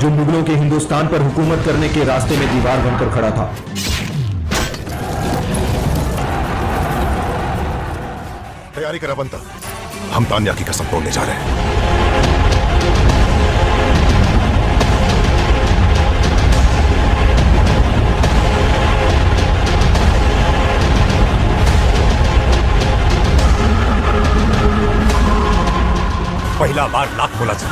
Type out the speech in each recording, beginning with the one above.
जो मुगलों के हिंदुस्तान पर हुकूमत करने के रास्ते में दीवार बनकर खड़ा था। तैयारी करा बनता, हम तान्या की कसम तोड़ने जा रहे हैं। पहला बार लाख बोला था,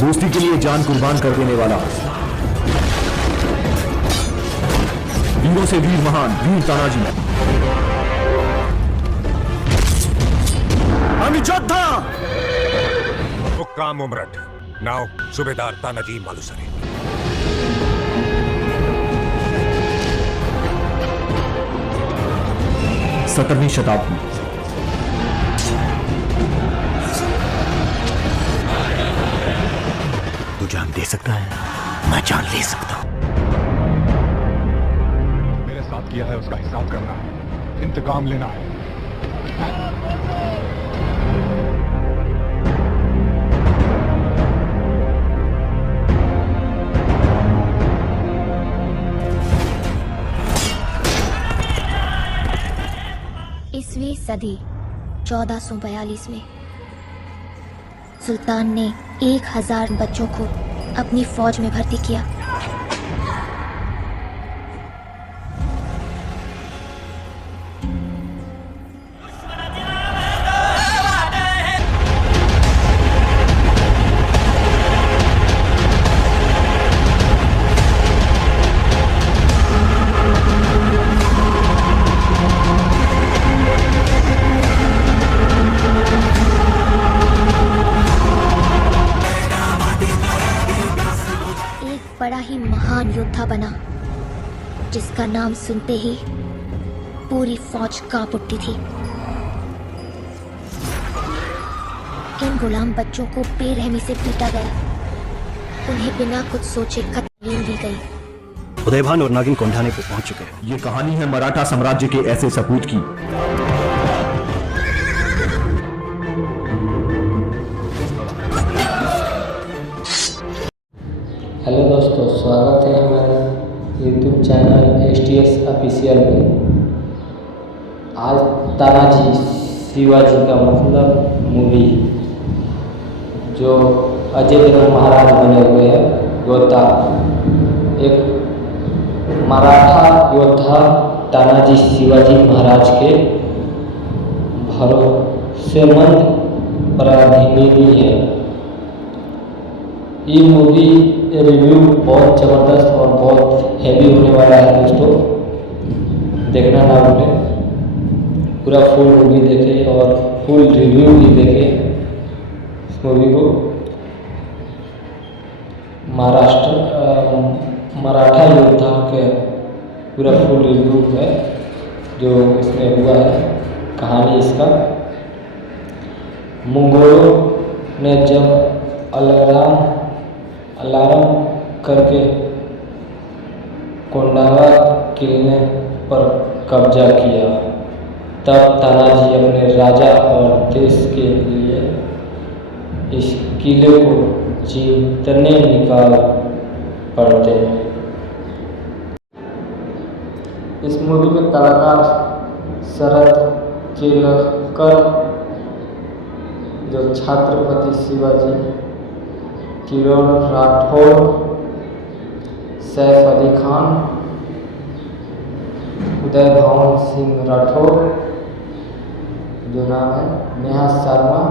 दोस्ती के लिए जान कुर्बान कर देने वाला, वीरों से वीर महान वीर तानाजी। আমি যোদ্ধা। हुक्काम उमरट, नाव सुबेदार तानाजी मालुसरे। 17वीं शताब्दी। तू जान दे सकता है, मैं जान ले सकता हूं। मेरे साथ किया है उसका हिसाब करना है, इंतकाम लेना है। ईस्वी सदी 1442 में सुल्तान ने 1000 बच्चों को अपनी फौज में भर्ती किया। बड़ा ही महान योद्धा बना, जिसका नाम सुनते ही पूरी फौज कांप उठती थी। इन गुलाम बच्चों को बेरहमी से पीटा गया, उन्हें बिना कुछ सोचे कत्ल दी गई। उदयभान और नागिन कोंढाने को पहुंच चुके हैं। ये कहानी है मराठा साम्राज्य के ऐसे सपूत की। हेलो दोस्तों, स्वागत है हमारे YouTube चैनल HTS ऑफिशियल में। आज तानाजी शिवाजी का मतलब मूवी, जो अजय देवगन महाराज बने हुए हैं योद्धा, एक मराठा योद्धा तानाजी शिवाजी महाराज के भरोसेमंद प्रतिनिधि है। ये मूवी रिव्यू बहुत ज़बरदस्त और बहुत हैवी होने वाला है दोस्तों, देखना ना भूलें। पूरा फुल मूवी देखें और फुल रिव्यू भी देखें इस मूवी को। मराठा योद्धा के पूरा फुल रिव्यू है जो इसमें हुआ है। कहानी इसका, मुगलों ने जब अलार्म करके कोंडाला किले पर कब्जा किया, तब तानाजी अपने राजा और देश के लिए इस किले को जीतने निकाल पड़ते। इस मूवी में कलाकार शरद केलकर, जो छत्रपति शिवाजी, किरण राठौर, सैफ अली खान, उदयभान सिंह राठौर, जो नाम है नेहा शर्मा,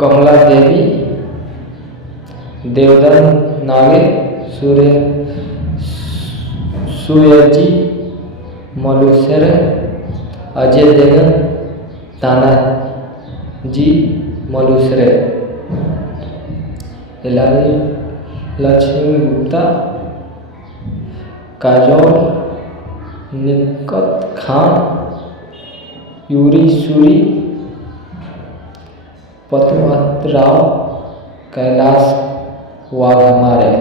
कमला देवी, देवदन नागे, सूर्यजी मलुसरे, अजय देवगन, तानाजी मालुसरे, हिलारी लक्ष्मी गुप्ता, काजोल, निकत खान, यूरी सूरी, पद्मावत राव, कैलाश वाघमारे,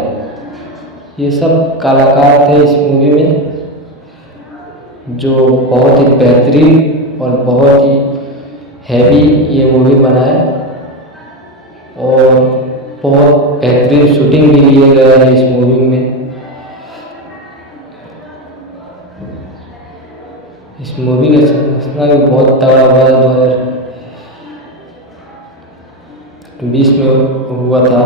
ये सब कलाकार थे इस मूवी में, जो बहुत ही बेहतरीन और बहुत ही हैवी ये मूवी बनाए। बहुत बेहतरीन शूटिंग भी लिए गए हैं इस मूवी में। इस मूवी का संरचना भी बहुत तगड़ा हुआ है, 2020 में हुआ था।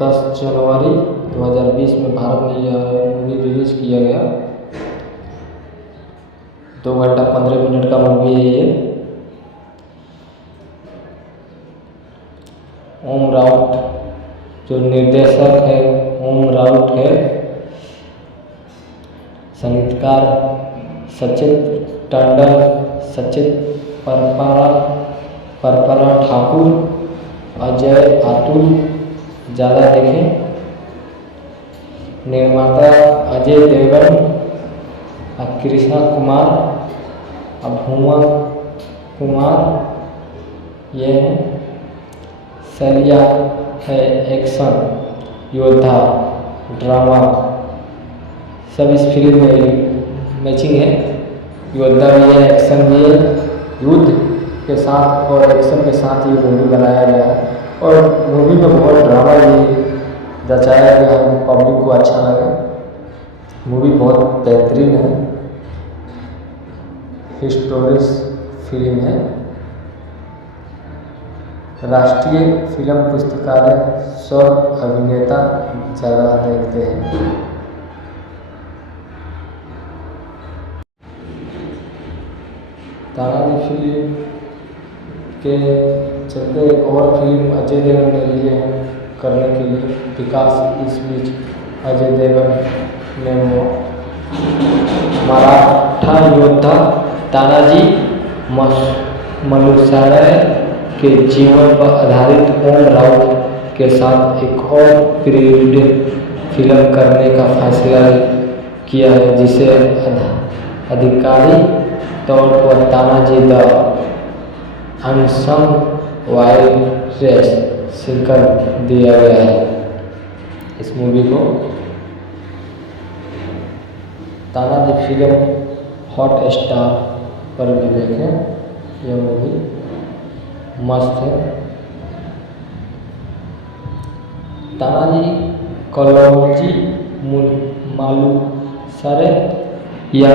दस जनवरी 2020 में भारत में यह मूवी रिलीज किया गया। 2 घंटा 15 मिनट का मूवी है ये। ओम राउत जो निर्देशक है, ओम राउत है। संगीतकार सचित टंडन, सचित परपरा ठाकुर, अजय अतुल ज़्यादा देखें। निर्माता अजय देवगन, कृष्णा कुमार, अभुमा कुमार ये हैं। सरिया है एक्शन, योद्धा, ड्रामा, सब इस फिल्म में मैचिंग है। योद्धा भी है, एक्शन भी है, युद्ध के साथ और एक्शन के साथ ये मूवी बनाया गया है। और मूवी में बहुत ड्रामा भी दर्शाया गया है, पब्लिक को अच्छा लगे। मूवी बहुत बेहतरीन है, हिस्टोरिक फिल्म है। राष्ट्रीय फिल्म पुस्तकालय सब अभिनेता ज़्यादा देखते हैं। तानाजी फिल्म के चलते एक और फिल्म अजय देवगन ने लिए हैं करने के लिए विकास। इस बीच अजय देवगन ने मराठा योद्धा तानाजी मुलुसराय के जीवन पर आधारित ओम राउत के साथ एक और पीरियड फिल्म करने का फैसला किया है, जिसे आधिकारिक तौर पर तानाजी द अनसंग वारियर्स से कर दिया गया है। इस मूवी को तानाजी फिल्म हॉट स्टार पर भी देखें, यह मूवी मस्त है। तानाजी कलौजी मुलुसराय या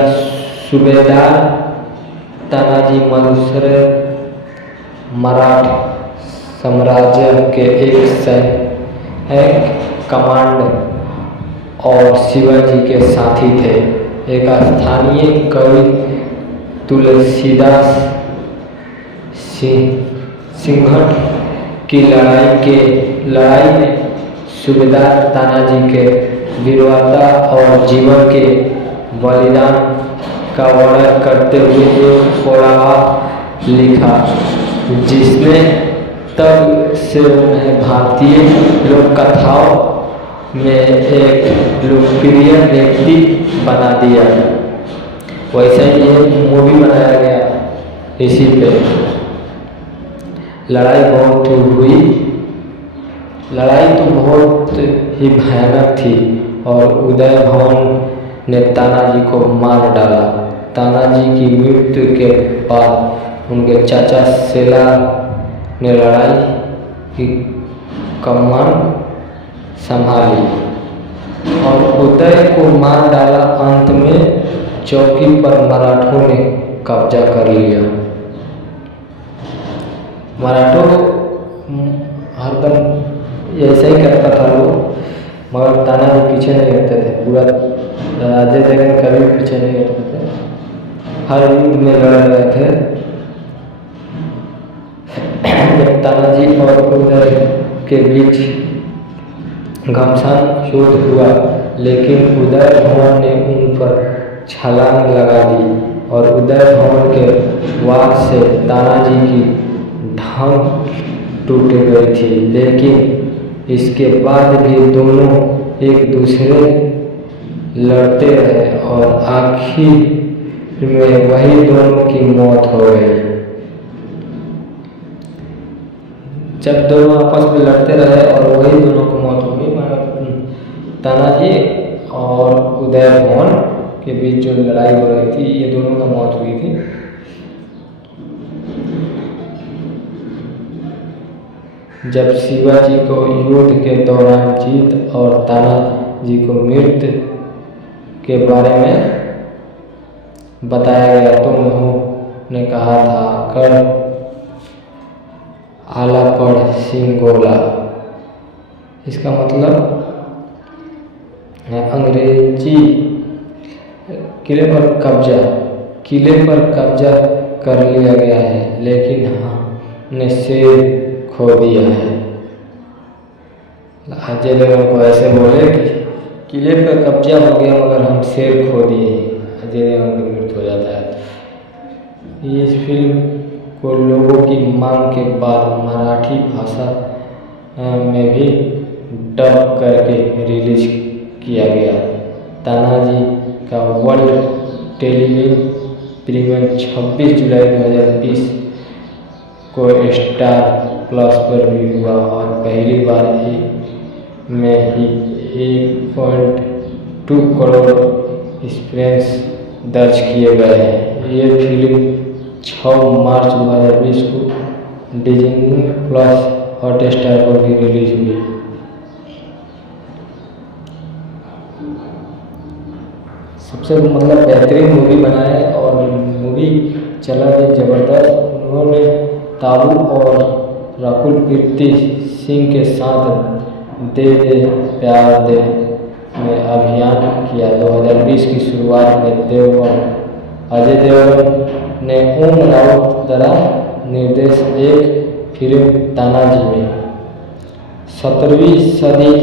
सूबेदार तानाजी मुलुसराय मराठा साम्राज्य के एक सैनिक कमांड और शिवाजी के साथी थे। एक स्थानीय कवि तुलसीदास सिंघट की लड़ाई में सूबेदार तानाजी के वीरता और जीवन के बलिदान का वर्णन करते हुए एक पोड़ावा लिखा, जिसने तब से उन्हें भारतीय लोक कथाओं में एक लोकप्रिय व्यक्ति बना दिया। वैसे ही ये मूवी बनाया गया इसी पे। लड़ाई बहुत हुई, लड़ाई तो बहुत ही भयानक थी और उदय भवन ने तानाजी को मार डाला। तानाजी की मृत्यु के बाद उनके चाचा सेला ने लड़ाई की कमान संभाली और उदय को मार डाला। अंत में चौकी पर मराठों ने कब्जा कर लिया। मराठों हरदम ऐसा ही करता था वो, मगर तानाजी पीछे नहीं हटते थे। पूरा अजय देवगन कभी पीछे नहीं हटते थे, हर युद्ध में लड़ रहे थे। जब तानाजी और उदय के बीच घमासान युद्ध हुआ, लेकिन उदय भवन ने उन पर छलांग लगा दी और उदय भवन के वार से तानाजी की ढाल टूट गई थी। लेकिन इसके बाद भी दोनों एक दूसरे लड़ते रहे और आखिर में वही दोनों की मौत हो गई। जब दोनों आपस में लड़ते रहे और वही दोनों को मौत हो गई, तानाजी और उदय भवन के बीच जो लड़ाई हो रही थी, ये दोनों का मौत हुई थी। जब शिवाजी को युद्ध के दौरान जीत और तानाजी को मृत्यु के बारे में बताया गया तो उन्होंने कहा था कर आलापड़ सिंगोला। इसका मतलब है अंग्रेजी किले पर कब्जा कर लिया गया है, लेकिन हमने शेर खो दिया है। अजय देवगन को ऐसे बोले कि किले पर कब्जा हो गया मगर हम शेर खो दिए। अजय देवगन की मृत्यु हो जाता है। इस फिल्म को लोगों की मांग के बाद मराठी भाषा में भी डब करके रिलीज किया गया। तानाजी का वर्ल्ड टेलीविजन प्रीमियर 26 जुलाई 2020 को स्टार प्लस पर भी हुआ और पहली बार में ही 1.2 करोड़ एक्सपीरियंस दर्ज किए गए हैं। ये फिल्म 6 मार्च 2020 को डिज्नी प्लस हॉटस्टार पर भी रिलीज हुई। सबसे बेहतरीन मूवी बनाए और मूवी चला भी ज़बरदस्त। उन्होंने ताबू और राकुल कीर्ति सिंह के साथ दे दे प्यार दे में अभियान किया। 2020 की शुरुआत में अजय देवगन ने ओम राउत द्वारा निर्देशित एक फिल्म तानाजी में 17वीं सदी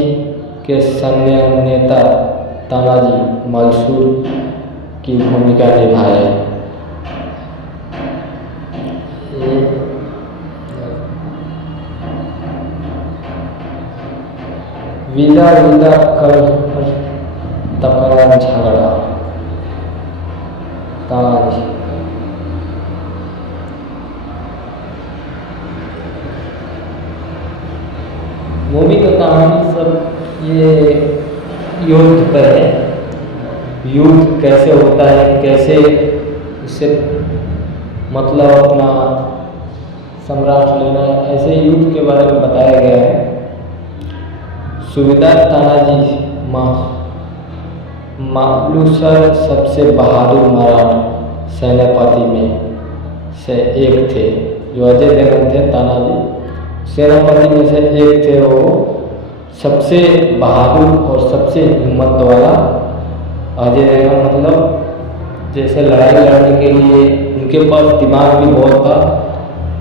के सैन्य नेता तानाजी मालसूर की भूमिका निभाई। विदा विदा कर तकरार झगड़ा तानाजी। मूवी का कहानी सब ये युद्ध पर है। युद्ध कैसे होता है, कैसे उससे अपना सम्राट लेना है, ऐसे युद्ध के बारे में बताया गया है। सूबेदार तानाजी मालूसर सबसे बहादुर मराठा सेनापति में से एक थे। जो अजय देवगन थे तानाजी सेनापति में से एक थे। वो सबसे बहादुर और सबसे हिम्मत वाला अजय देवगन जैसे लड़ाई लड़ने के लिए उनके पास दिमाग भी बहुत था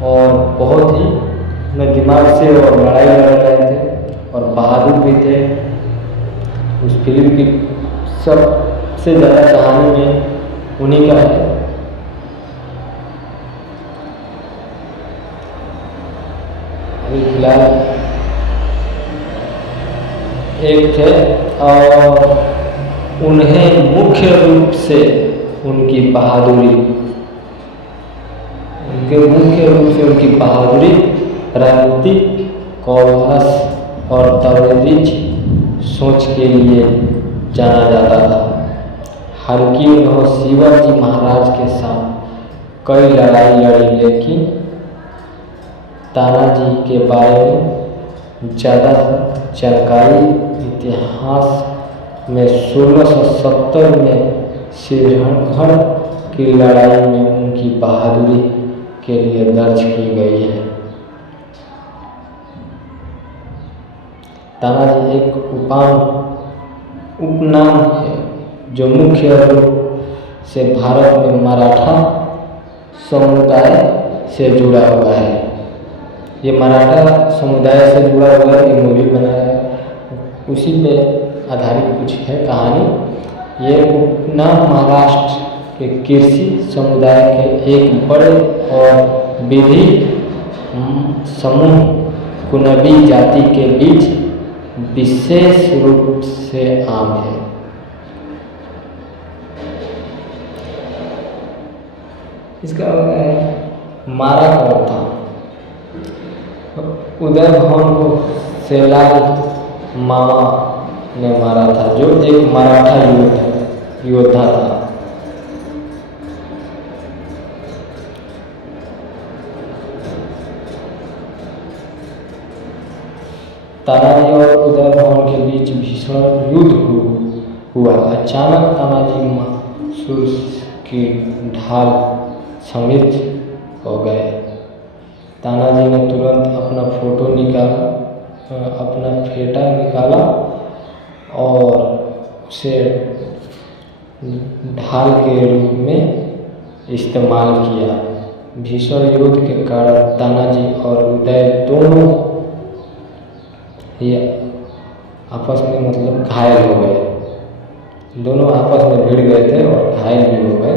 और बहुत ही अपने दिमाग से और लड़ाई लड़ रहे थे और बहादुर भी थे। उस फिल्म की सबसे ज़्यादा कहानी में उन्हीं का है। अभी फिलहाल एक थे और उन्हें मुख्य रूप से उनकी बहादुरी रणनीति कौशल और तवरीज सोच के लिए जाना जाता था। हालांकि उन्होंने शिवाजी महाराज के साथ कई लड़ाई लड़ी, लेकिन तानाजी के बारे में ज़्यादा जानकारी इतिहास में 1670 में सिरहगढ़ की लड़ाई में उनकी बहादुरी के लिए दर्ज की गई है। तानाजी एक उपनाम है जो मुख्य रूप से भारत में मराठा समुदाय से जुड़ा हुआ है। ये मराठा समुदाय से जुड़ा हुआ ये मूवी बनाया है, उसी पे आधारित कुछ है कहानी। ये उपनाम महाराष्ट्र के कृषि समुदाय के एक बड़े और विधि समूह कुनबी जाति के बीच विशेष रूप से आम है। इसका मारा कौन था? उदय भवन को सेलाल मामा ने मारा था, जो एक मराठा युद्ध है। योद्धा था। तानाजी और उदय भवन के बीच भीषण युद्ध हुआ। अचानक तानाजी मैसूर की ढाल समित हो गए। तानाजी ने तुरंत अपना फेटा निकाला और उसे ढाल के रूप में इस्तेमाल किया। भीषण युद्ध के कारण तानाजी और उदय दोनों ही आपस में मतलब घायल हो गए। दोनों आपस में भिड़ गए थे और घायल भी हो गए।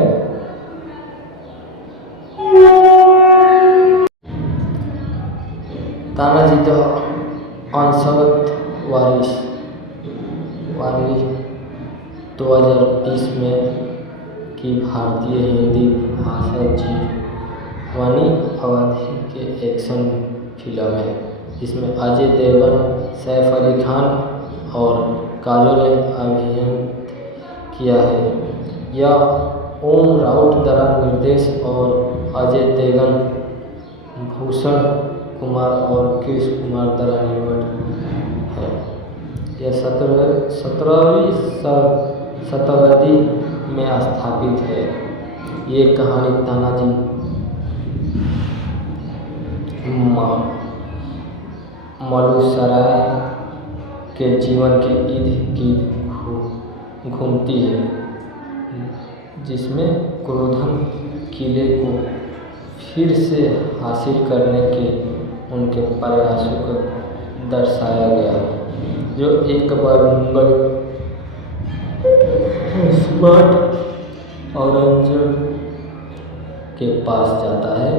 तानाजी तो अंशगत वारिस 2020 में की भारतीय हिंदी भाषा जीवनी अवधि के एक्शन फिल्म है। इसमें अजय देवगन, सैफ अली खान और काजोल ने अभिनय किया है। यह ओम राउत द्वारा निर्देश और अजय देवगन, भूषण कुमार और कृष्ण कुमार द्वारा निर्मित है। यह 17वीं शताब्दी में स्थापित है। ये कहानी तानाजी मलुसराय के जीवन के इर्द गिर्द घूमती है, जिसमें क्रोधन किले को फिर से हासिल करने के उनके प्रयासों को दर्शाया गया है। जो एक बार मुगल सम्राट औरंगजेब के पास जाता है,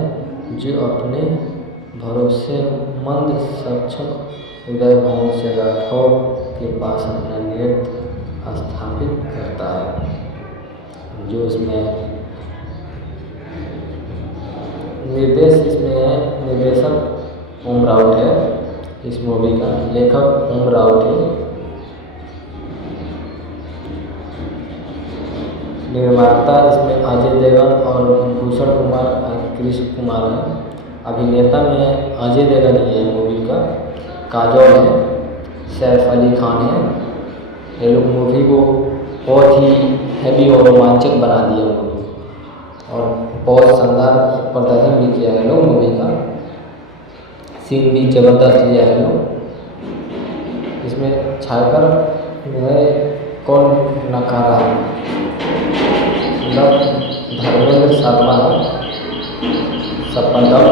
जो अपने भरोसेमंद सक्षम उदय भवन से राठौर के पास अपना नृत्य स्थापित करता है। जो इसमें निर्देशक ओम राउत है। इस मूवी का लेखक ओम राउत है। निर्माता इसमें अजय देवगन और भूषण कुमार कृष्ण कुमार है। अभिनेता में अजय देवगन ही है मूवी का। काजोल है, सैफ अली खान है। ये लोग मूवी को बहुत ही हैवी और रोमांचक बना दिया मूवी, और बहुत शानदार प्रदर्शन भी किया है लोग मूवी का। सीन भी जबरदस्त दिया है लोग। इसमें छाकर जो है कौन नकारा धर्मेंद्र शर्मा है। संपादक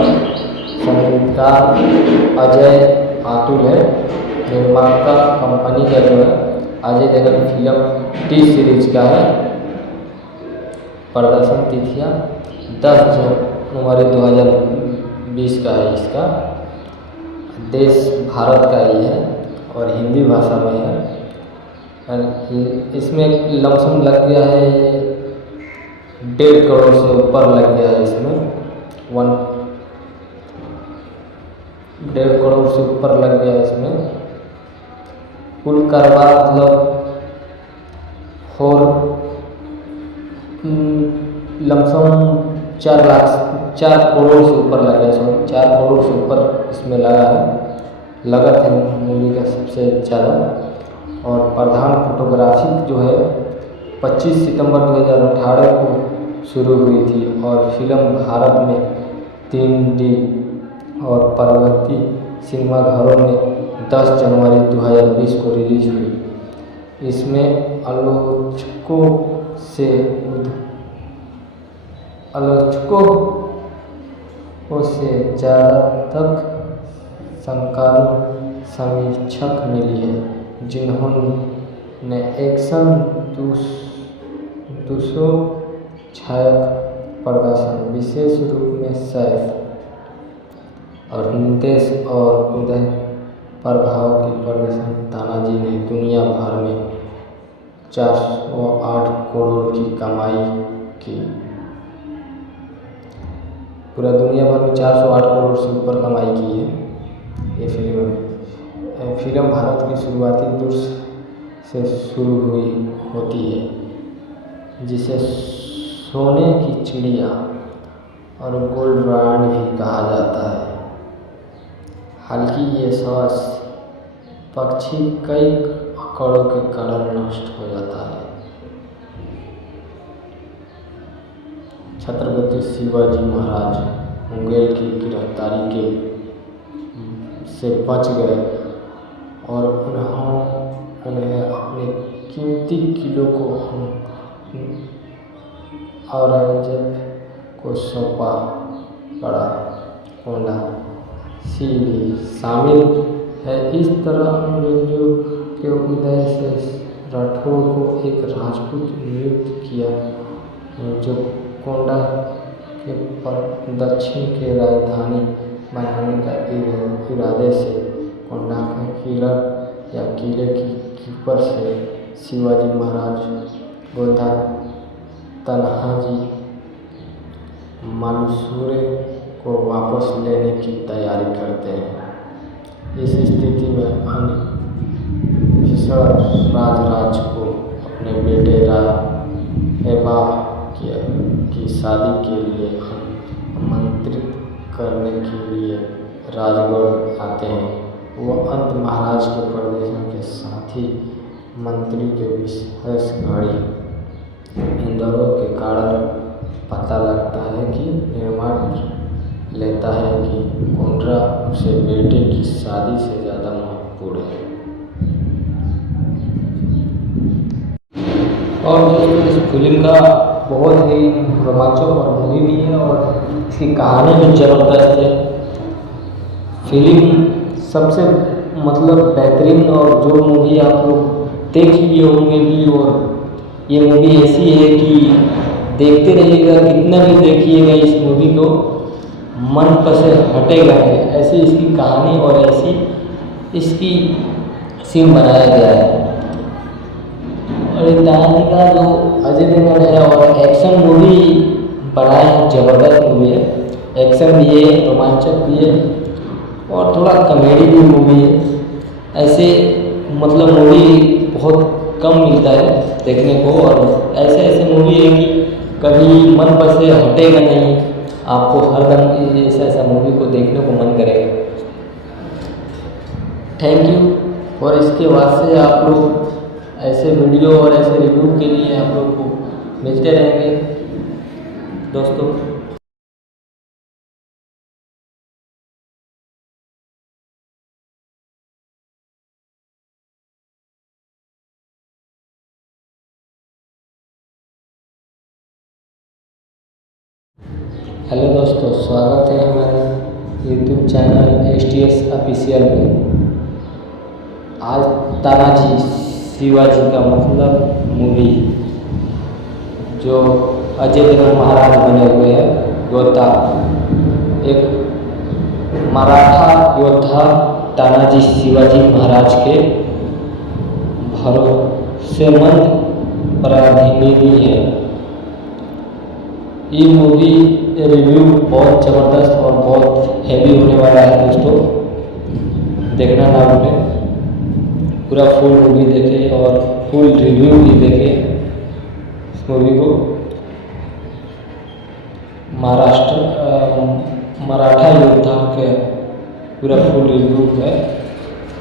संगीतकार अजय आतुल है। निर्माता कंपनी का जो है अजय देवगन फिल्म टी सीरीज का है। प्रदर्शन तिथियाँ 10 जनवरी 2020 का है। इसका देश भारत का ही है और हिंदी भाषा में है। इसमें लमसम लग गया है 1.5 करोड़ से ऊपर लग गया है। इसमें 1.5 करोड़ से ऊपर लग गया है। इसमें कुल कारोबार मतलब और लमसम 4 करोड़ से ऊपर लगा है। 4 करोड़ से ऊपर इसमें लगा है। लागत है मूवी का सबसे ज़्यादा। और प्रधान फोटोग्राफी जो है 25 सितंबर 2018 को शुरू हुई थी और फिल्म भारत में 3D और परवर्ती सिनेमाघरों में 10 जनवरी 2020 को रिलीज हुई। इसमें आलोचकों से ज़्यादातर समकालीन समीक्षक मिली है, जिन्होंने एक्शन दूसरों छायक प्रदर्शन, विशेष रूप में सैफ और नितेश और उदय प्रभाव की प्रदर्शन। तानाजी ने दुनिया भर में 408 करोड़ की कमाई की। पूरा दुनिया भर में 408 करोड़ से ऊपर कमाई की है ये फिल्म भारत की शुरुआती दृश्य से शुरू होती है। जिसे सोने की चिड़िया और गोल्ड ब्रांड भी कहा जाता है। हालांकि ये सॉस पक्षी कई आंकड़ों के कारण नष्ट हो जाता है। छत्रपति शिवाजी महाराज मुगल की गिरफ्तारी के से बच गए और उन्हें अपने कीमती किलों को औरंगजेब को सौंपा पड़ा। कोंडा सी भी शामिल है। इस तरह अंग्रेजों के उदय से राठौड़ को एक राजपूत नियुक्त किया जो कोंडा के पर दक्षिण के राजधानी बनाने का इरादे से कोंडा का किला या किले की कीपर से शिवाजी महाराज गोता तन्हाजी मालूसरे को वापस लेने की तैयारी करते हैं। इस स्थिति में भीषण राजराज को अपने बेटे एबा की शादी के लिए आमंत्रित करने के लिए राजगढ़ आते हैं। वो अंत महाराज के प्रदेशों के साथी मंत्री के विशेष गाड़ी इंदौरों के कारण पता लगता है कि निर्माण लेता है कि कोंडा उसे बेटे की शादी से ज़्यादा महत्वपूर्ण है। और दोस्तों इस फिल्म का बहुत ही रोमांचक और मूवी भी है और इसकी कहानी भी ज़बरदस्त है। फिल्म सबसे बेहतरीन और जो मूवी आप लोग देख ही होंगे भी, और ये मूवी ऐसी है कि देखते रहिएगा, कितना भी देखिएगा इस मूवी को मन पर से हटेगा नहीं। ऐसी इसकी कहानी और ऐसी इसकी सीन बनाया गया है। और एक कहानी का जो अजय देवगन है और एक्शन मूवी बनाया है, ज़बरदस्त मूवी है। एक्शन भी है, रोमांचक भी है और थोड़ा कॉमेडी भी मूवी है। ऐसे मूवी बहुत कम मिलता है देखने को, और ऐसे मूवी है कि कभी मन पर से हटेगा नहीं, आपको हर दम ऐसा मूवी को देखने को मन करेगा। Thank you. और इसके बाद से आप लोग ऐसे वीडियो और ऐसे रिव्यू के लिए आप लोग को मिलते रहेंगे दोस्तों। हेलो दोस्तों, स्वागत है हमारे YouTube चैनल STS ऑफिशियल में। आज तानाजी शिवाजी का मूवी जो अजय देवगन महाराज बने हुए हैं योद्धा, एक मराठा योद्धा तानाजी शिवाजी महाराज के भरोसेमंद प्रतिनिधि है। ये मूवी रिव्यू बहुत ज़बरदस्त और बहुत हैवी होने वाला है दोस्तों, देखना ना भूलें। पूरा फुल मूवी देखें और फुल रिव्यू भी देखें इस मूवी को। मराठा योद्धा के पूरा फुल रिव्यू है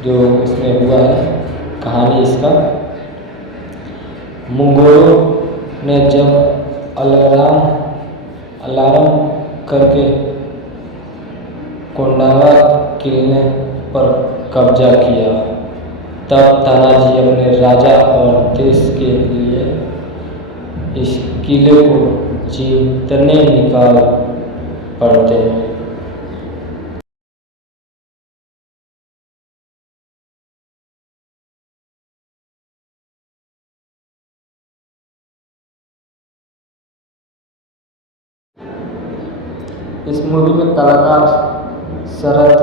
जो इसमें हुआ है। कहानी इसका, मंगोलों ने जब अलार्म करके कोंडाला किले पर कब्जा किया, तब तानाजी अपने राजा और देश के लिए इस किले को जीतने निकाल पड़ते। इस मूवी में कलाकार शरद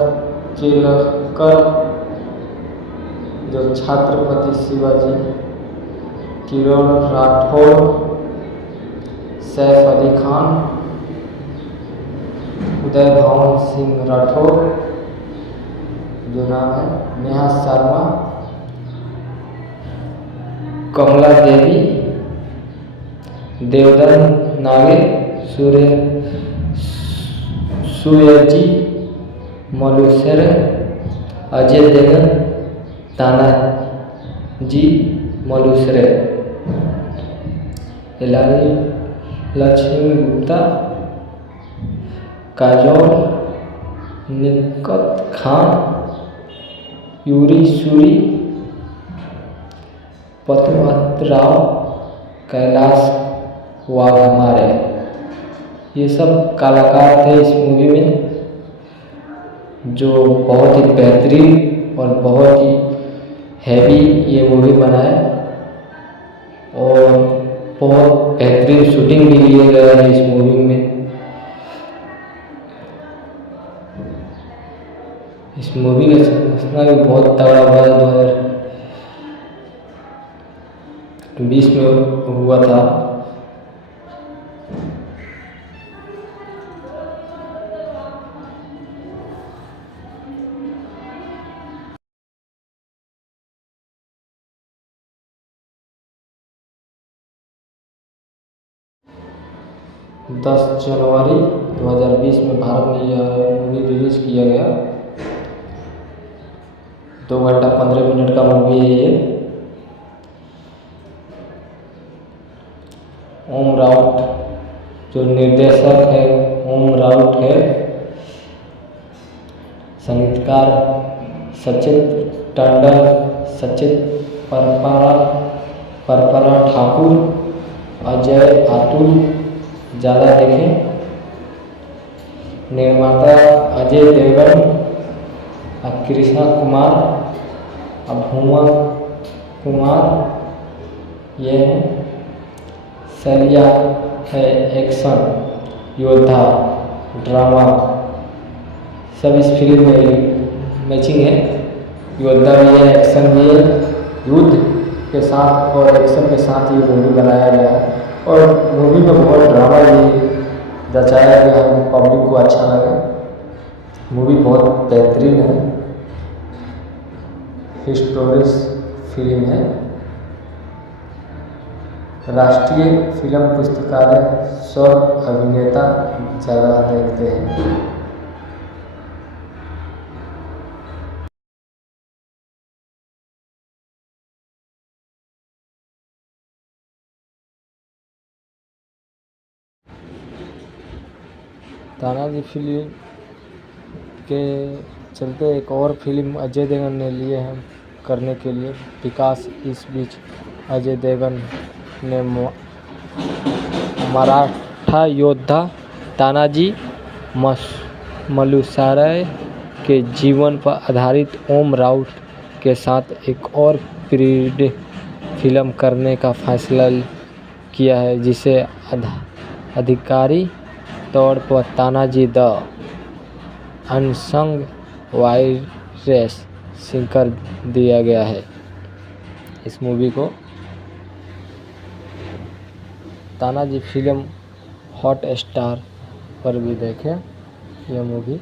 केलकर जो छत्रपति शिवाजी, किरण राठौड़, सैफ अली खान, उदय भवन सिंह राठौड़ जो नाम है, नेहा शर्मा, कमला देवी, देवधर नागे सूर्यजी मलुसरे, अजय देवगन, तानाजी मलुसरे, हिलारी लक्ष्मी गुप्ता, काजोल, निकत खान, यूरी सूरी, पद्मराव, कैलाश वाघमारे, ये सब कलाकार थे इस मूवी में, जो बहुत ही बेहतरीन और बहुत ही हैवी ये मूवी बनाए और बहुत बेहतरीन शूटिंग भी लिए गए हैं इस मूवी में। इस मूवी का सूचना भी बहुत तगड़ा हुआ है, 2020 में हुआ था। दस जनवरी 2020 में भारत में यह मूवी रिलीज किया गया। 2 घंटा 15 मिनट का मूवी है ये। ओम राउत जो निर्देशक है, ओम राउत है। संगीतकार सचित टंडन, सचित परपरा ठाकुर, अजय अतुल ज़्यादा देखें। निर्माता अजय देवगन, कृष्णा कुमार, अभुवन कुमार ये है। सरिया है एक्शन, योद्धा, ड्रामा, सब इस फिल्म में मैचिंग है। योद्धा भी है, एक्शन भी है, युद्ध के साथ और एक्शन के साथ ये मूवी बनाया गया है। और मूवी में बहुत ड्रामा भी दर्शाया गया है, पब्लिक को अच्छा लगे। मूवी बहुत बेहतरीन है, हिस्टोरिक फिल्म है। राष्ट्रीय फिल्म पुस्तकालय सब अभिनेता ज़्यादा देखते हैं। तानाजी फिल्म के चलते एक और फिल्म अजय देवगन ने लिए हैं करने के लिए विकास। इस बीच अजय देवगन ने मराठा योद्धा तानाजी मलुसरे के जीवन पर आधारित ओम राउत के साथ एक और पीरियड फिल्म करने का फैसला किया है, जिसे आधिकारिक तौर पर तानाजी द अनसंग वारियर्स कर दिया गया है। इस मूवी को तानाजी फिल्म हॉट स्टार पर भी देखें, यह मूवी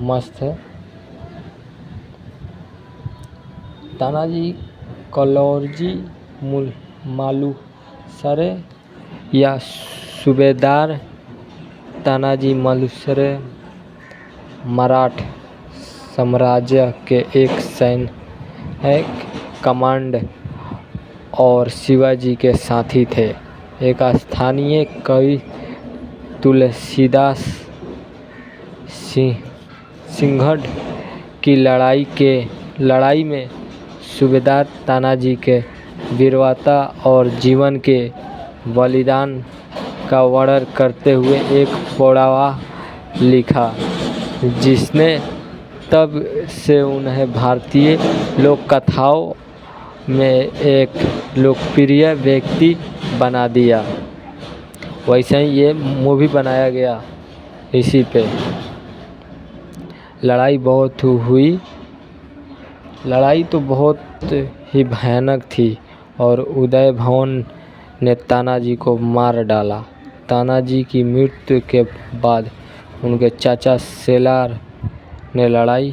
मस्त है। तानाजी कलौजी मालुसरे या सूबेदार तानाजी मालुसरे मराठा साम्राज्य के एक सैनिक कमांड और शिवाजी के साथी थे। एक स्थानीय कवि तुलसीदास सिंहड़ की लड़ाई में सूबेदार तानाजी के वीरता और जीवन के बलिदान का वर्णन करते हुए एक पौड़ावा लिखा, जिसने तब से उन्हें भारतीय लोक कथाओं में एक लोकप्रिय व्यक्ति बना दिया। वैसे ही ये मूवी बनाया गया इसी पे। लड़ाई बहुत हुई, लड़ाई तो बहुत ही भयानक थी और उदय भवन ने तानाजी को मार डाला। तानाजी की मृत्यु के बाद उनके चाचा सेलार ने लड़ाई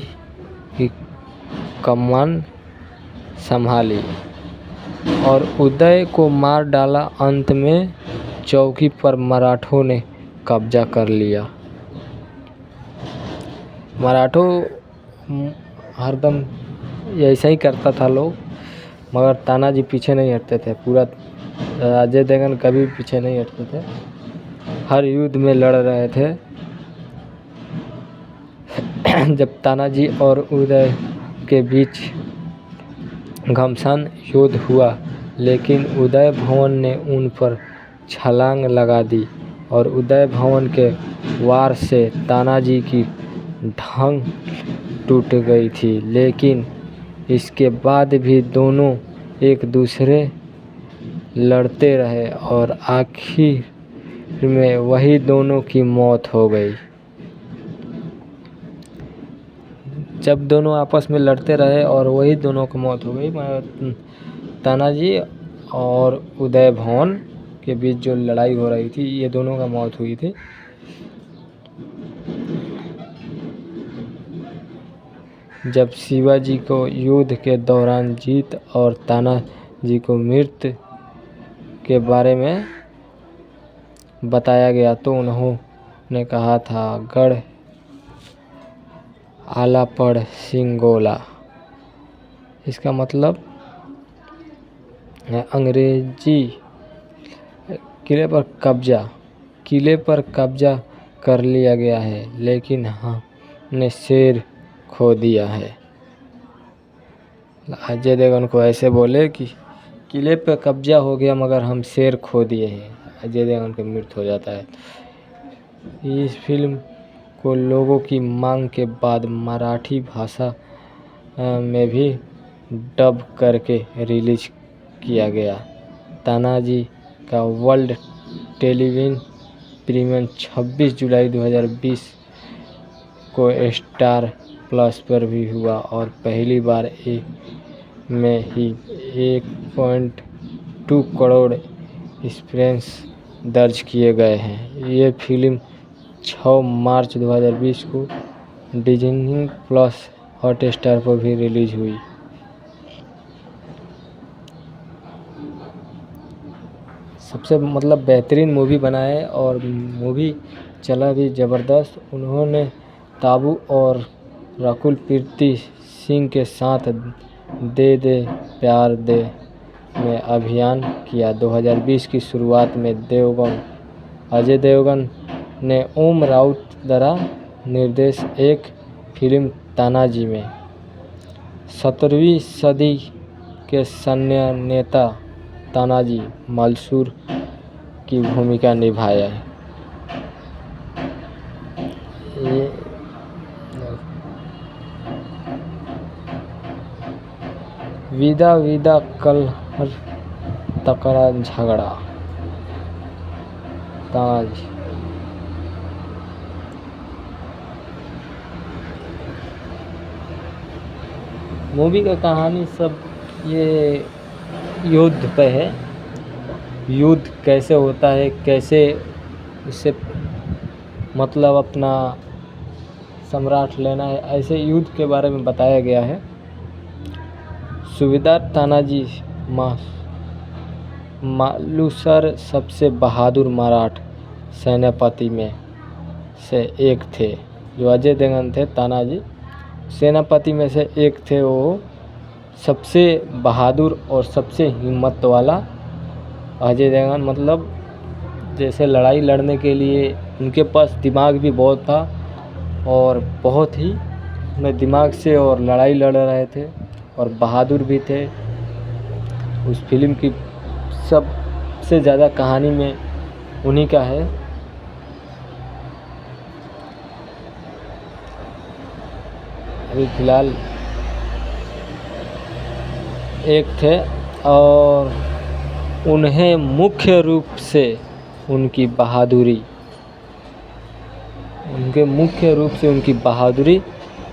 की कमान संभाली। और उदय को मार डाला। अंत में चौकी पर मराठों ने कब्जा कर लिया। मराठों हरदम ऐसा ही करता था लोग, मगर तानाजी पीछे नहीं हटते थे। पूरा अजय देवगन कभी पीछे नहीं हटते थे, हर युद्ध में लड़ रहे थे। जब तानाजी और उदय के बीच घमासान युद्ध हुआ, लेकिन उदय भवन ने उन पर छलांग लगा दी और उदय भवन के वार से तानाजी की ढांग टूट गई थी। लेकिन इसके बाद भी दोनों एक दूसरे लड़ते रहे और आखिर में वही दोनों की मौत हो गई। जब दोनों आपस में लड़ते रहे और वही दोनों की मौत हो गई, तानाजी और उदय भवन के बीच जो लड़ाई हो रही थी, ये दोनों का मौत हुई थी। जब शिवाजी को युद्ध के दौरान जीत और तानाजी को मृत्यु के बारे में बताया गया तो उन्होंने कहा था, गढ़ आलापड़ सिंगोला। इसका मतलब है अंग्रेजी किले पर कब्जा कर लिया गया है, लेकिन हमने शेर खो दिया है। अजय देवगन को ऐसे बोले कि किले पर कब्जा हो गया मगर हम शेर खो दिए हैं। अजय देवगन की मृत्यु हो जाता है। इस फिल्म को लोगों की मांग के बाद मराठी भाषा में भी डब करके रिलीज किया गया। तानाजी का वर्ल्ड टेलीविजन प्रीमियर 26 जुलाई 2020 को स्टार प्लस पर भी हुआ और पहली बार में ही 1.2 करोड़ इंप्रेशंस दर्ज किए गए हैं। ये फिल्म 6 मार्च 2020 को डिज्नी प्लस हॉटस्टार पर भी रिलीज हुई। सबसे बेहतरीन मूवी बनाए और मूवी चला भी ज़बरदस्त। उन्होंने ताबू और रकुल प्रीत सिंह के साथ दे दे प्यार दे में अभिनय किया। 2020 की शुरुआत में अजय देवगन ने ओम राउत द्वारा निर्देशित एक फिल्म तानाजी में 17वीं सदी के सैन्य नेता तानाजी मालुसरे की भूमिका निभाया है। विदा विदा कल हर तकड़ा झगड़ा तानाजी। मूवी का कहानी सब ये युद्ध पे है। युद्ध कैसे होता है, कैसे उससे अपना सम्राट लेना है, ऐसे युद्ध के बारे में बताया गया है। सूबेदार तानाजी मालुसरे सबसे बहादुर मराठा सेनापति में से एक थे। जो अजय देवगन थे, तानाजी सेनापति में से एक थे। वो सबसे बहादुर और सबसे हिम्मत वाला अजय देवगन जैसे लड़ाई लड़ने के लिए उनके पास दिमाग भी बहुत था और बहुत ही दिमाग से और लड़ाई लड़ रहे थे और बहादुर भी थे। उस फिल्म की सबसे ज़्यादा कहानी में उन्हीं का है। अभी फिलहाल एक थे और उन्हें मुख्य रूप से उनकी बहादुरी,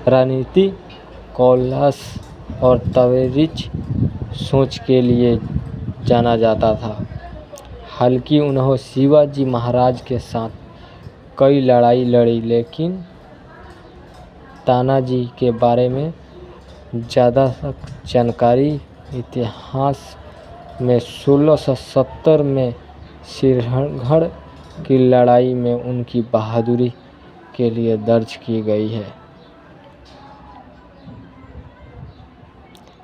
रणनीति, कौशल और तवीर सोच के लिए जाना जाता था। हालांकि उन्होंने शिवाजी महाराज के साथ कई लड़ाई लड़ी, लेकिन तानाजी के बारे में ज़्यादा जानकारी में 1670 में सिरहगढ़ की लड़ाई में उनकी बहादुरी के लिए दर्ज की गई है।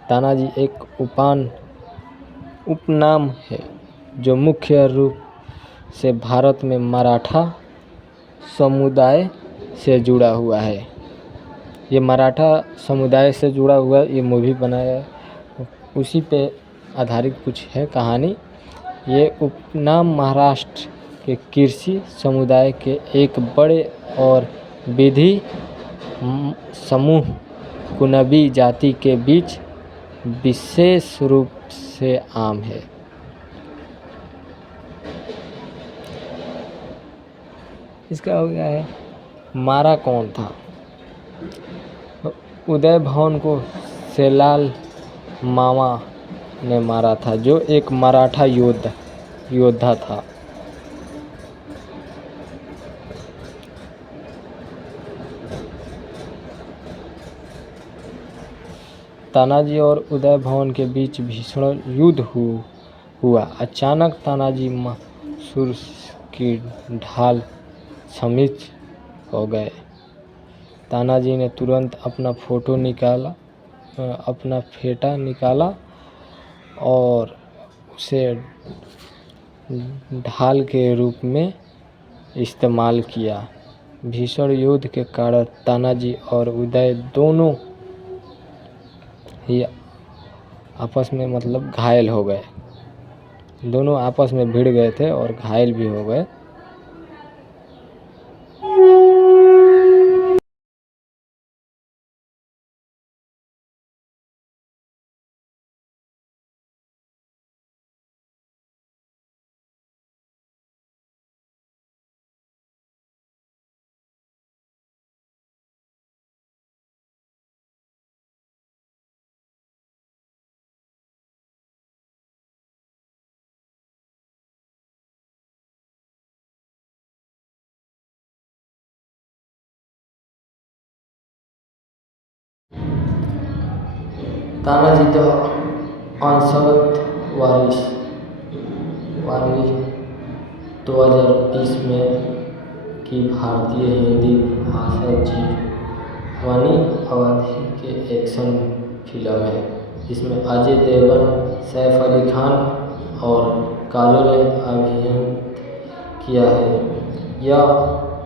तानाजी एक उपनाम है जो मुख्य रूप से भारत में मराठा समुदाय से जुड़ा हुआ है। ये मराठा समुदाय से जुड़ा हुआ ये मूवी बनाया, उसी पे आधारित कुछ है कहानी। ये उपनाम महाराष्ट्र के कृषि समुदाय के एक बड़े और विधि समूह कुनबी जाति के बीच विशेष रूप से आम है। इसका हो गया है मारा कौन था। उदय भवन को सेलाल मामा ने मारा था, जो एक मराठा योद्धा था। तानाजी और उदय भवन के बीच भीषण युद्ध हुआ। अचानक तानाजी मैसूर की ढाल समीप हो गए। तानाजी ने तुरंत अपना फेटा निकाला और उसे ढाल के रूप में इस्तेमाल किया। भीषण युद्ध के कारण तानाजी और उदय दोनों ही आपस में घायल हो गए। दोनों आपस में भिड़ गए थे और घायल भी हो गए। तानाजी द अनसंग वारिस 2020 में की भारतीय हिंदी भाषा जीवनी अवधि के एक्शन फिल्म है। इसमें अजय देवगन, सैफ अली खान और काजोल ने अभिनय किया है। यह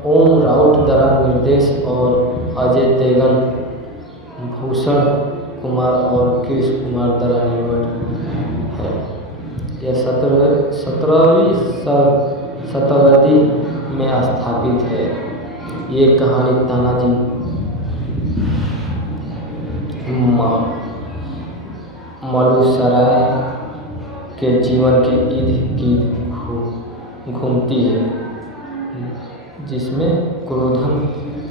ओम राउत द्वारा निर्देशित और अजय देवगन, भूषण कुमार और कृष्ण कुमार द्वारा निर्मित है। यह 17वीं शताब्दी में स्थापित है। ये कहानी तानाजी मलुसराय के जीवन के इर्द गिर्द घूमती है, जिसमें क्रोधन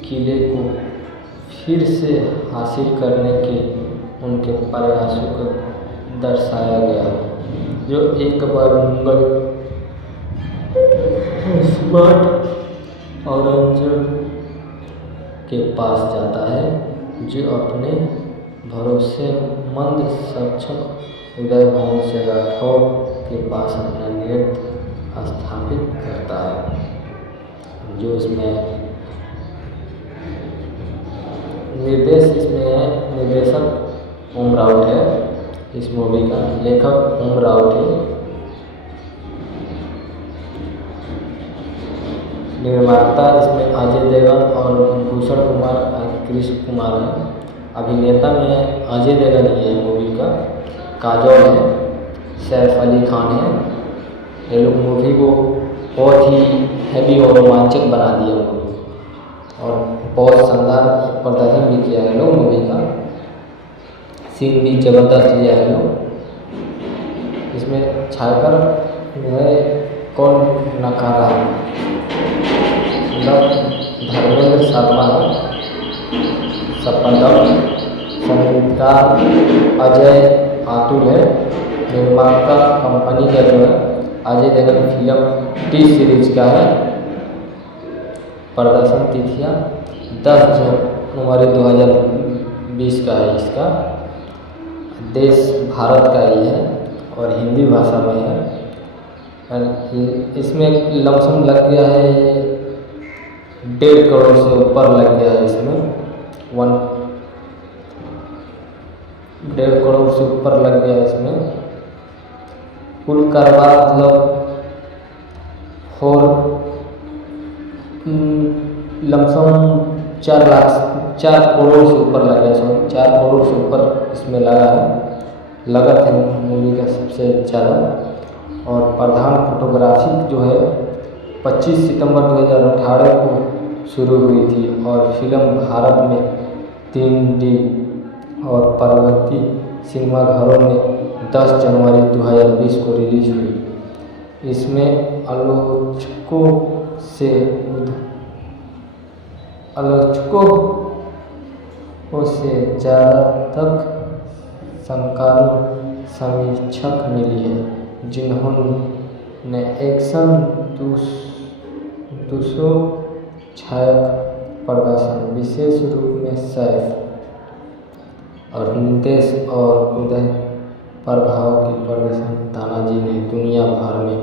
किले को फिर से हासिल करने के उनके प्रयासों को दर्शाया गया है। जो एक बार मुगल स्मार्ट औरंगजेब के पास जाता है, जो अपने भरोसेमंद सक्षम उदय भवन से राठौर के पास अपना नृत्य स्थापित करता है। जो इसमें निर्देशक ओम राउत है। इस मूवी का लेखक ओम राउत है। निर्माता इसमें अजय देवगन और भूषण कुमार कृष्ण कुमार है। अभिनेता में अजय देवगन ही है मूवी का, काजोल है, सैफ अली खान है। ये लोग मूवी को बहुत ही हैवी और रोमांचक बना दिया मूवी, और बहुत शानदार प्रदर्शन भी किया है लोग मूवी का। सीन भी जबरदस्त लिया है लोग। इसमें छाकर है कौन नकारा धर्मेंद्र शर्मा है। संपादक संगीतकार अजय आतुल है। निर्माता कंपनी का जो है अजय देवगन फिल्म टी सीरीज का है। प्रदर्शन तिथियाँ 10 जनवरी 2020 का है। इसका देश भारत का ही है और हिंदी भाषा में है। और इसमें लमसम लग गया है 1.5 करोड़ से ऊपर लग गया है इसमें। 1.5 करोड़ से ऊपर लग गया है इसमें। कुल कारोबार मतलब और लमसम 4 करोड़ से ऊपर लगा है। 4 करोड़ से ऊपर इसमें लगा है, लागत है मूवी का सबसे ज़्यादा। और प्रधान फोटोग्राफी जो है 25 सितंबर 2018 को शुरू हुई थी और फिल्म भारत में 3D और परवर्ती सिनेमाघरों में 10 जनवरी 2020 को रिलीज हुई। इसमें आलोचकों से ज़्यादा तक समीक्षक मिली है, जिन्होंने एक्शन, दूसरों छायक प्रदर्शन, विशेष रूप में सैफ और निर्देश और उदय प्रभाव के प्रदर्शन। तानाजी ने दुनिया भर में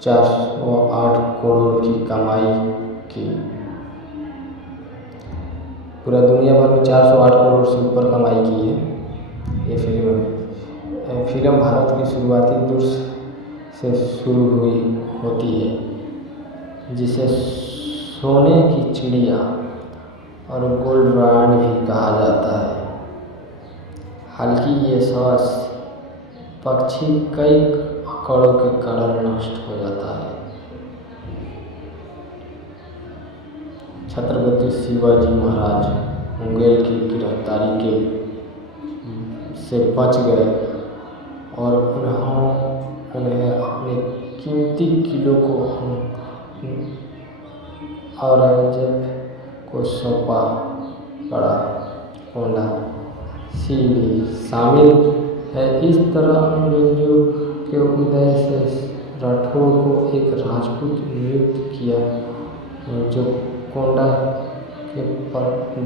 408 करोड़ की कमाई की। पूरा दुनिया भर में 408 करोड़ से ऊपर कमाई की है ये फिल्म भारत की शुरुआती दृश्य से शुरू होती है, जिसे सोने की चिड़िया और गोल्ड राउंड भी कहा जाता है। हालांकि ये सॉस पक्षी कई आंकड़ों के कारण नष्ट हो जाता है। छत्रपति शिवाजी महाराज मुगल की गिरफ्तारी से बच गए और उन्हें अपने कीमती किलों को औरंगजेब को सौंपा पड़ा। कोंडा सी भी शामिल है। इस तरह अंग्रेजों के उदय से राठौड़ को एक राजपूत नियुक्त किया, जो कोंडा के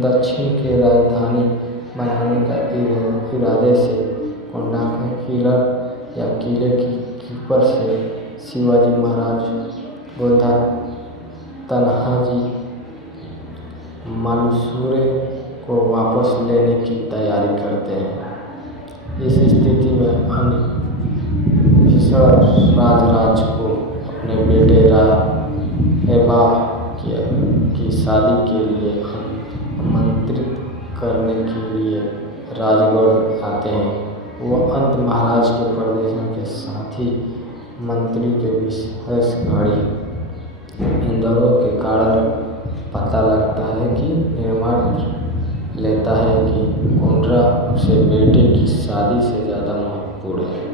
दक्षिण के राजधानी बनाने का इरादे से कोंडा का किला या किले की कीपर से शिवाजी महाराज गोता तन्हाजी मालूसरे को वापस लेने की तैयारी करते हैं। इस स्थिति में भीषण राजराज को अपने बेटे एबा की शादी के लिए आमंत्रित करने के लिए राजगढ़ आते हैं। वो अंत महाराज के प्रदर्शन के साथ ही मंत्री के विशेष गाड़ी इंदौरों के कारण पता लगता है कि निर्माण लेता है कि कोंडा उसे बेटे की शादी से ज़्यादा महत्वपूर्ण है।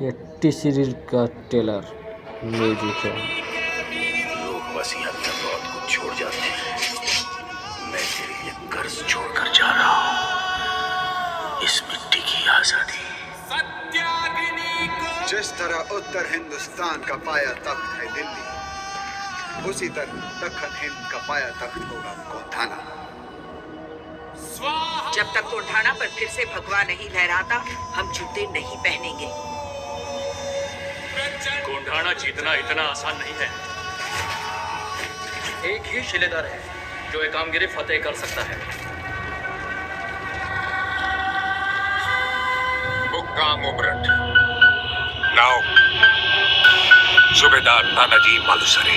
ये टी सीरीज का टेलर म्यूजिक है। लोग बस यहाँ तक बहुत कुछ छोड़ जाते हैं। मैं तेरे लिए कर्ज छोड़कर जा रहा हूँ, इस मिट्टी की आजादी। जिस तरह उत्तर हिंदुस्तान का पाया तख्त है दिल्ली, उसी तरह दक्षिण हिंद का पाया तख्त होगा गोंधाना। जब तक कोंढाना पर फिर से भगवा नहीं लहराता, हम जूते नहीं पहनेंगे। कोंढाना जीतना इतना आसान नहीं है। एक ही शिलेदार है जो एकामगिरी फतेह कर सकता है। मुक्काम उमरट नाउ सूबेदार तानाजी मालुसरे।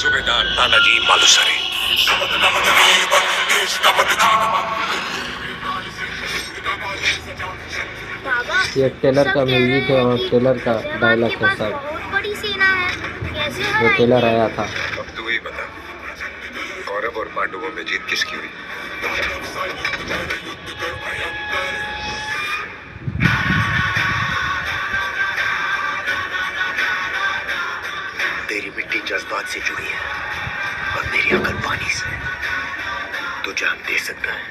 सूबेदार तानाजी मालुसरे। ये टेलर का म्यूजिक है और टेलर का डायलॉग है सब। बहुत बड़ी सेना है, कैसे वो टेलर आया था। अब तू ही बता, कौरव और पांडवों में जीत किसकी हुई? तेरी मिट्टी जज्बात से जुड़ी है और मेरी अकल पानी से। तू जान दे सकता है,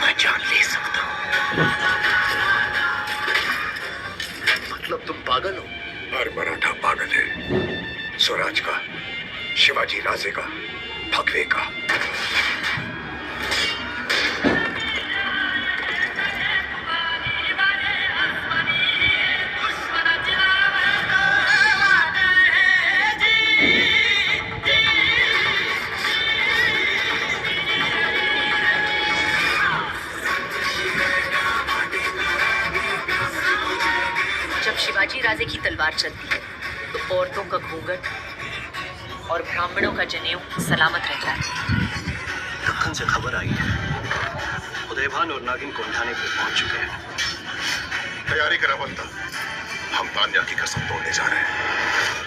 मैं जान ले सकता हूँ। मतलब तुम पागल हो? हर मराठा पागल है, स्वराज का, शिवाजी राजे का, भगवे का। जब शिवाजी राजे की तलवार चलती है तो औरतों का घूंघट और ब्राह्मणों का जनेऊ सलामत रहता है। दक्कन से खबर आई है, उदयभान और नागिन कोंढाने पे पहुंच चुके हैं। तैयारी करा बंदा, हम तान्या की कसम तोड़ने जा रहे हैं।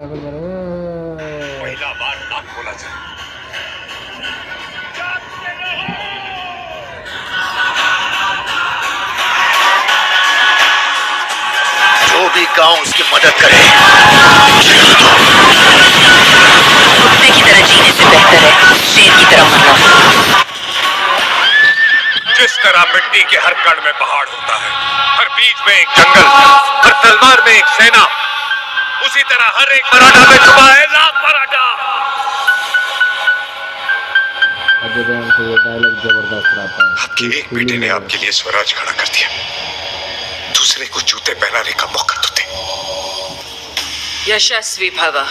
पहला बार नाक खोला जाए। जो भी गांव उसकी मदद करे। कुत्ते की तरह जीने से बेहतर है शेर की तरह मरना। जिस तरह मिट्टी के हर कण में पहाड़ होता है, हर बीज में एक जंगल, हर तलवार में एक सेना, उसी तरह हर एक मराठा में छुपा है लाख मराठा। अजय देवगन को ये डायलॉग जबरदस्त रहता है। आपके एक बेटे ने आपके लिए स्वराज खड़ा कर दिया, दूसरे को जूते पहनाने का मौका तो दे। यशस्वी भव।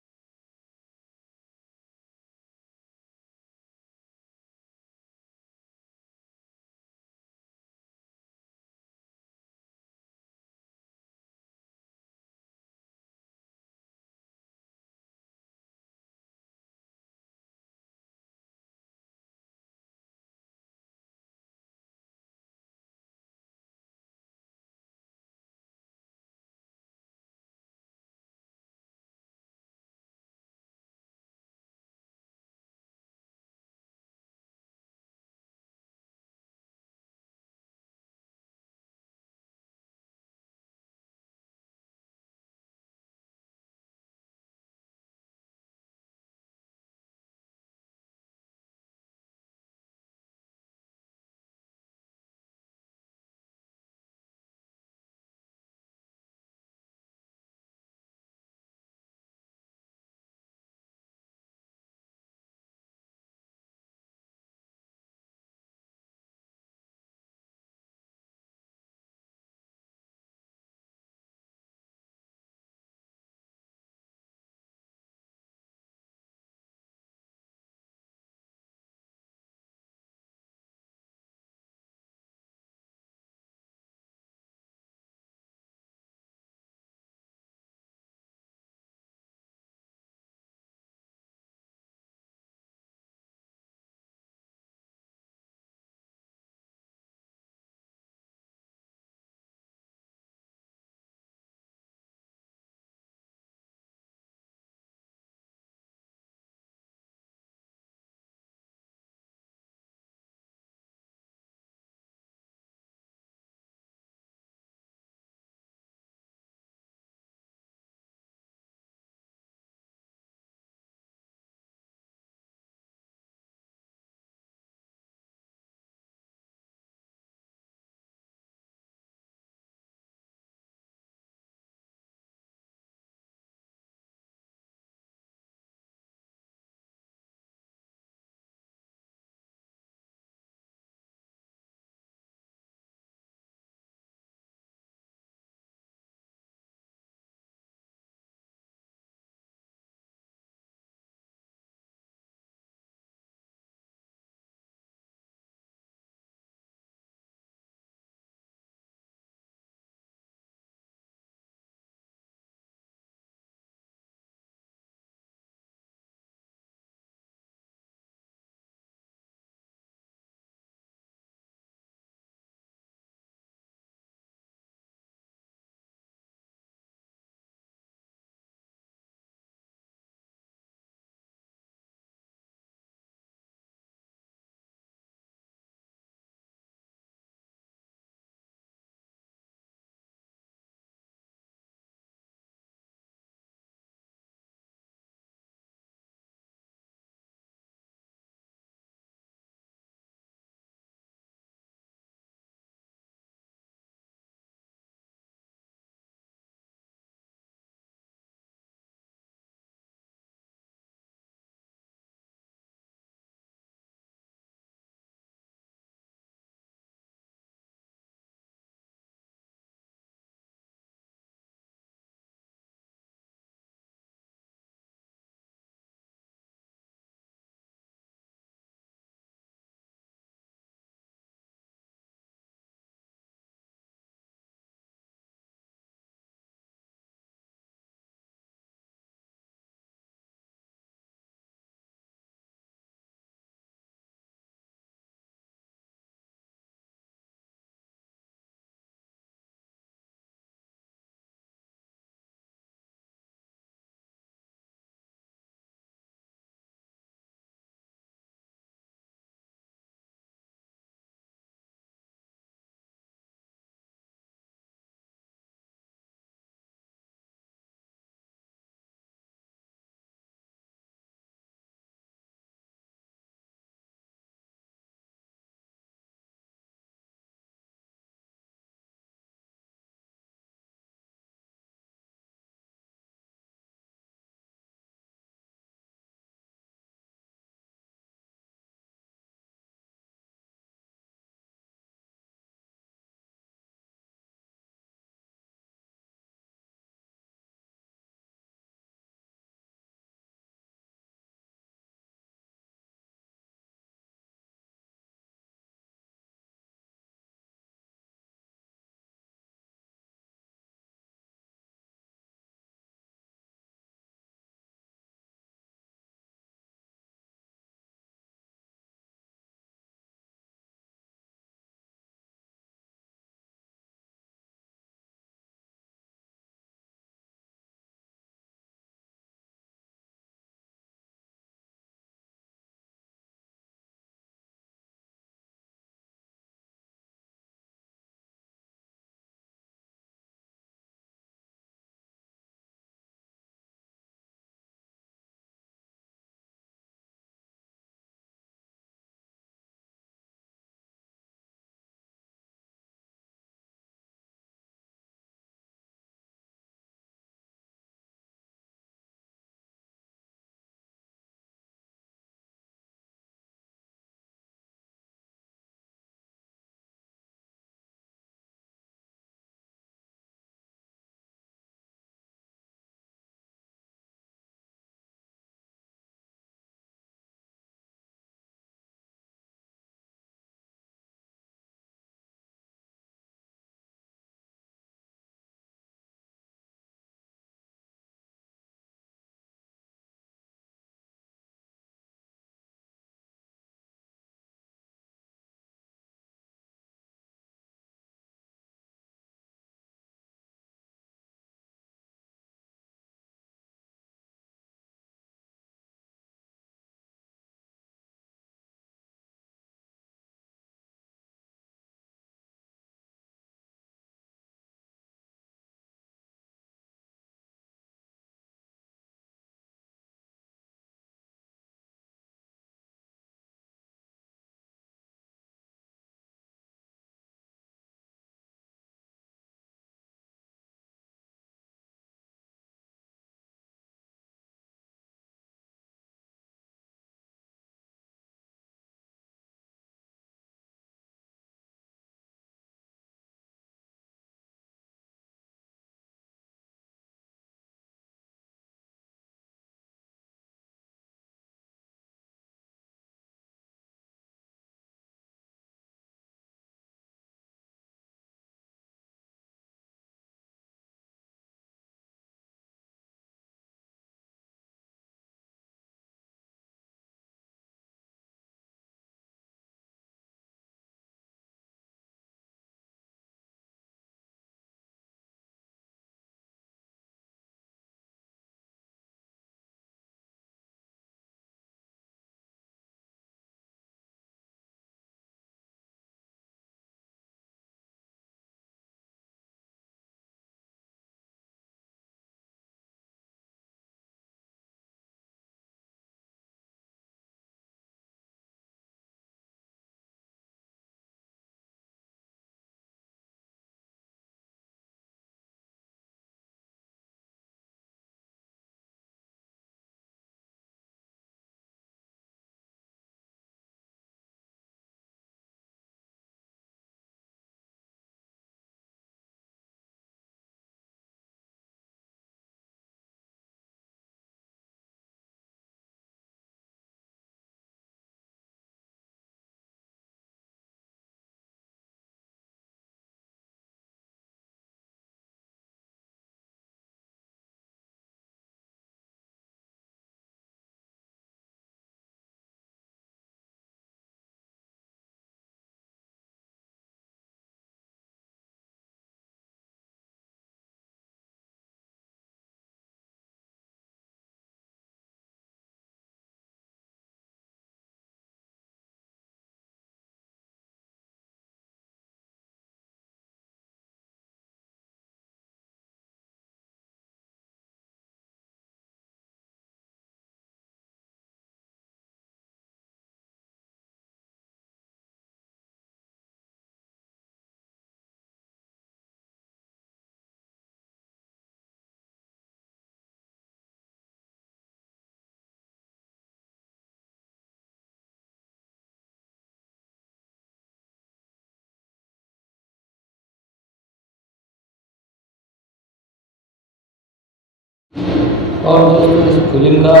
और दोस्तों इस फिल्म का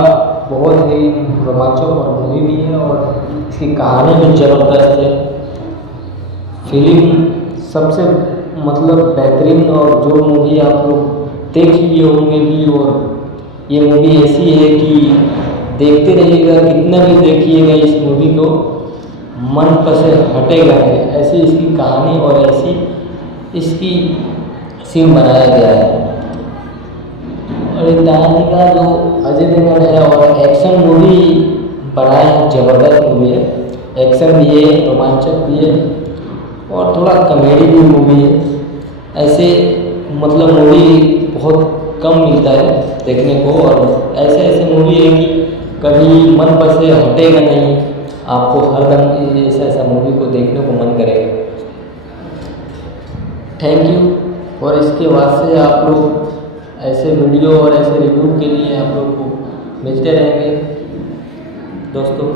बहुत ही रोमांचक और मूवी भी है और इसकी कहानी भी ज़बरदस्त है। फिल्म सबसे मतलब बेहतरीन और जो मूवी आप लोग देख लिए होंगे भी, और ये मूवी ऐसी है कि देखते रहिएगा, कितना भी देखिएगा इस मूवी को मन पर से हटेगा नहीं। ऐसी इसकी कहानी और ऐसी इसकी सीन बनाया गया है। और ये तानाजी का जो अजय देवगन है और एक्शन मूवी बनाया है, ज़बरदस्त मूवी है। एक्शन भी है, रोमांचक भी है और थोड़ा कॉमेडी भी मूवी है। ऐसे मतलब मूवी बहुत कम मिलता है देखने को, और ऐसे ऐसे मूवी है कि कभी मन पर से हटेगा नहीं, आपको हरदम ऐसा ऐसा मूवी को देखने को मन करेगा। Thank you. और इसके बाद से आप लोग ऐसे वीडियो और ऐसे रिव्यू के लिए आप लोग को मिलते रहेंगे दोस्तों।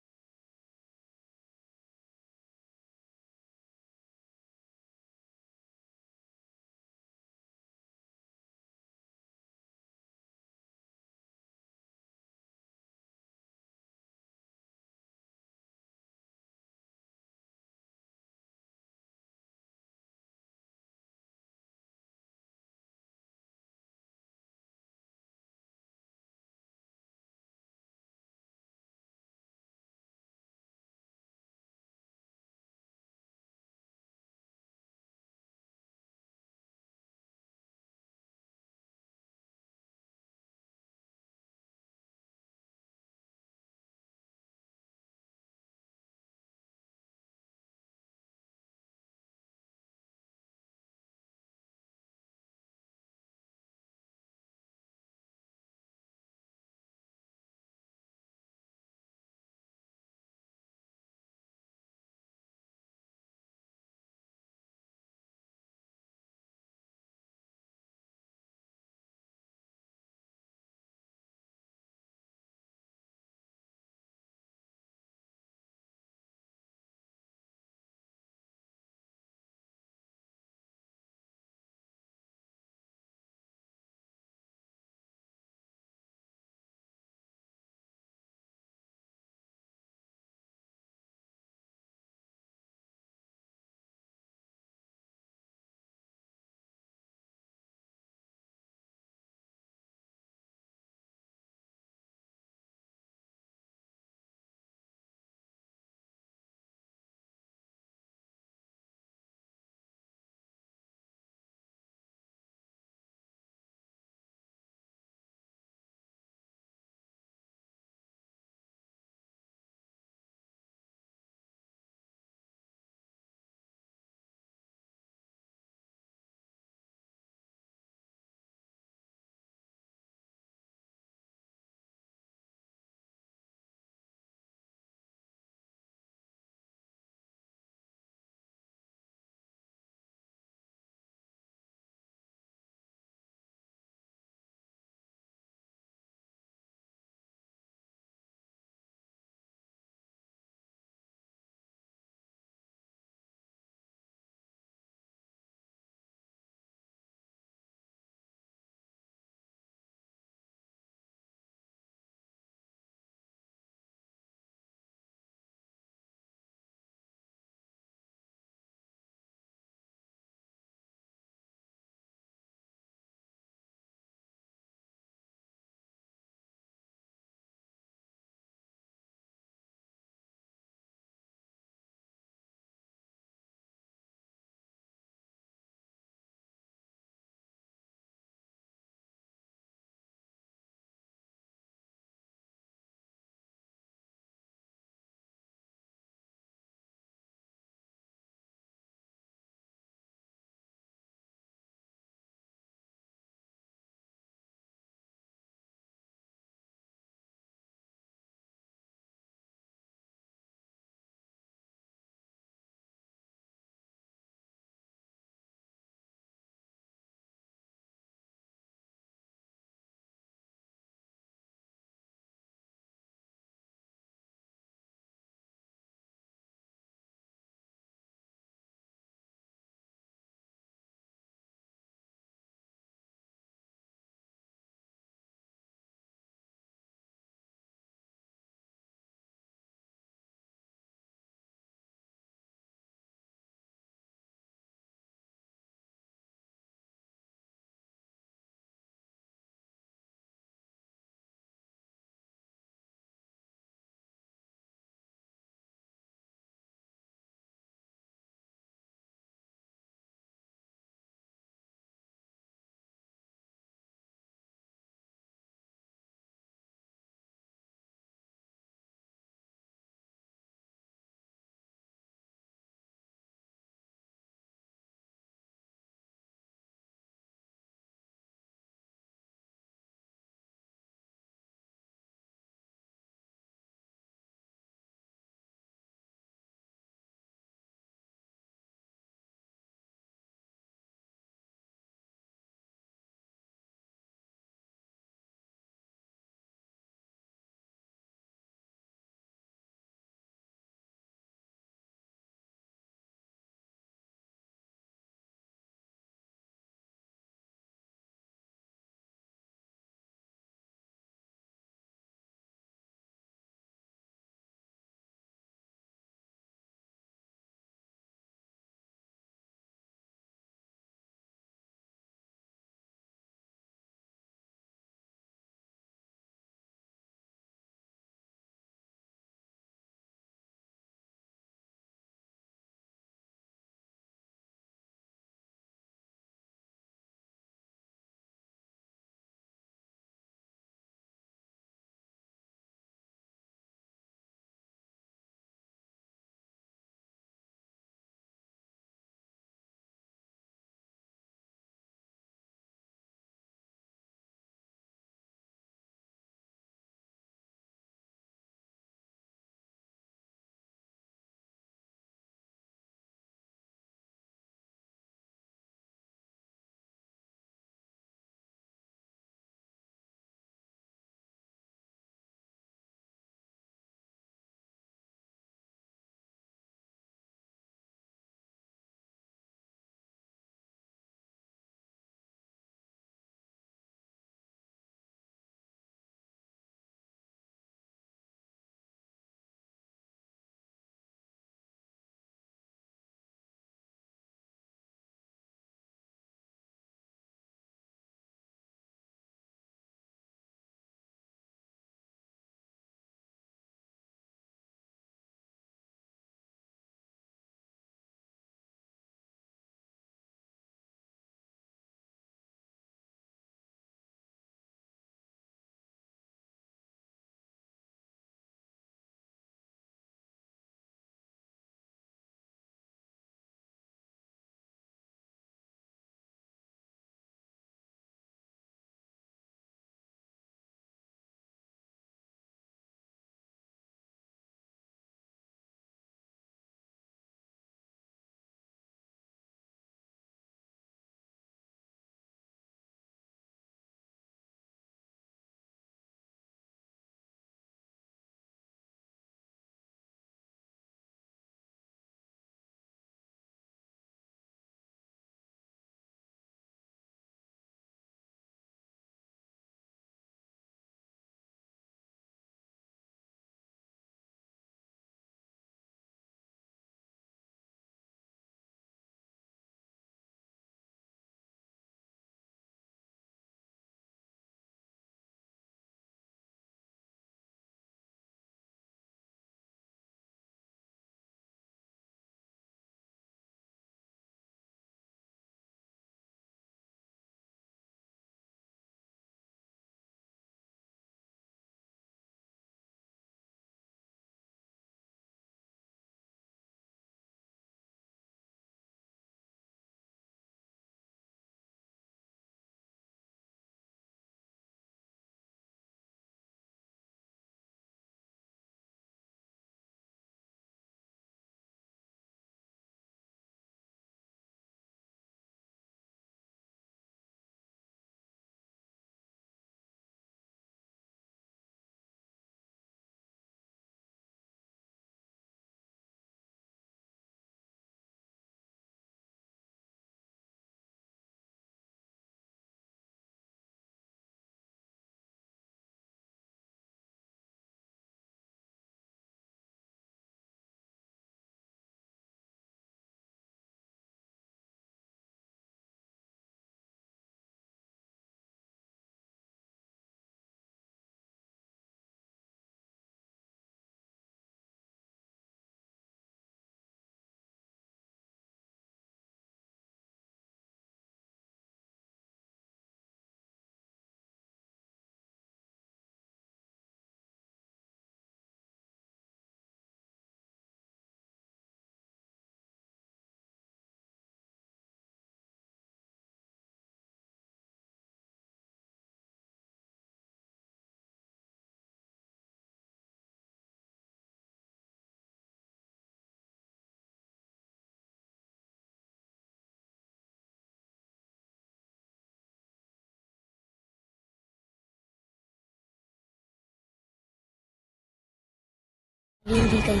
लीन दी गई।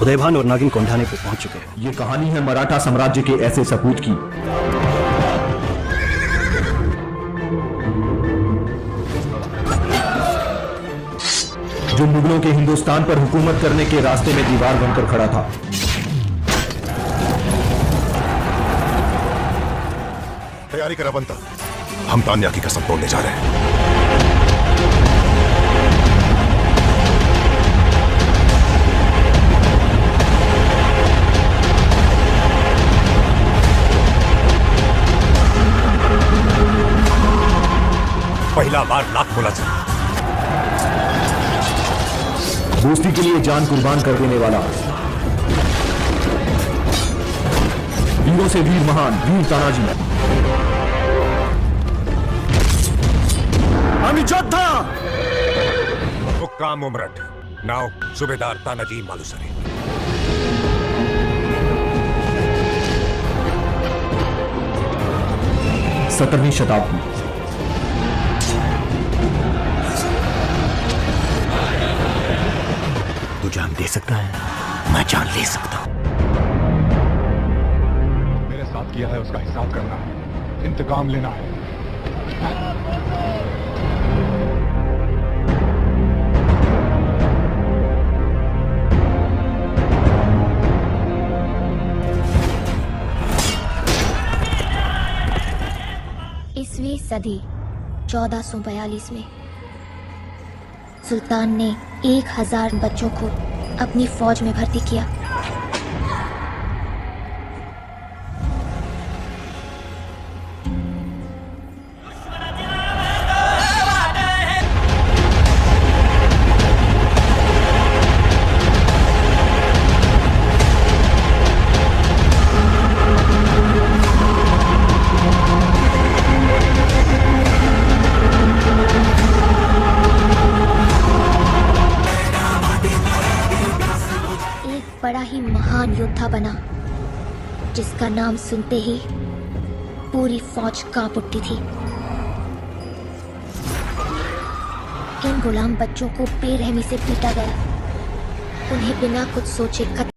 उदयभान और नागिन कोंढाने पे पहुंच चुके हैं। ये कहानी है मराठा साम्राज्य के ऐसे सपूत की जो मुगलों के हिंदुस्तान पर हुकूमत करने के रास्ते में दीवार बनकर खड़ा था। तैयारी करा बनता, हम तान्या की कसम तोड़ने जा रहे हैं। पहला बार लाख बोला था। दोस्ती के लिए जान कुर्बान कर देने वाला, वीरों से वीर महान वीर तानाजी। আমি যোদ্ধা हुक्काम उमरट, नाव सूबेदार तानाजी मालुसरे। 17वीं शताब्दी। तू जान दे सकता है, मैं जान ले सकता हूं। मेरे साथ किया है उसका हिसाब करना है, इंतकाम लेना है। ईस्वी सदी 1442 में सुल्तान ने 1000 बच्चों को अपनी फौज में भर्ती किया। बड़ा ही महान योद्धा बना जिसका नाम सुनते ही पूरी फौज कांप उठती थी। इन गुलाम बच्चों को बेरहमी से पीटा गया। उन्हें बिना कुछ सोचे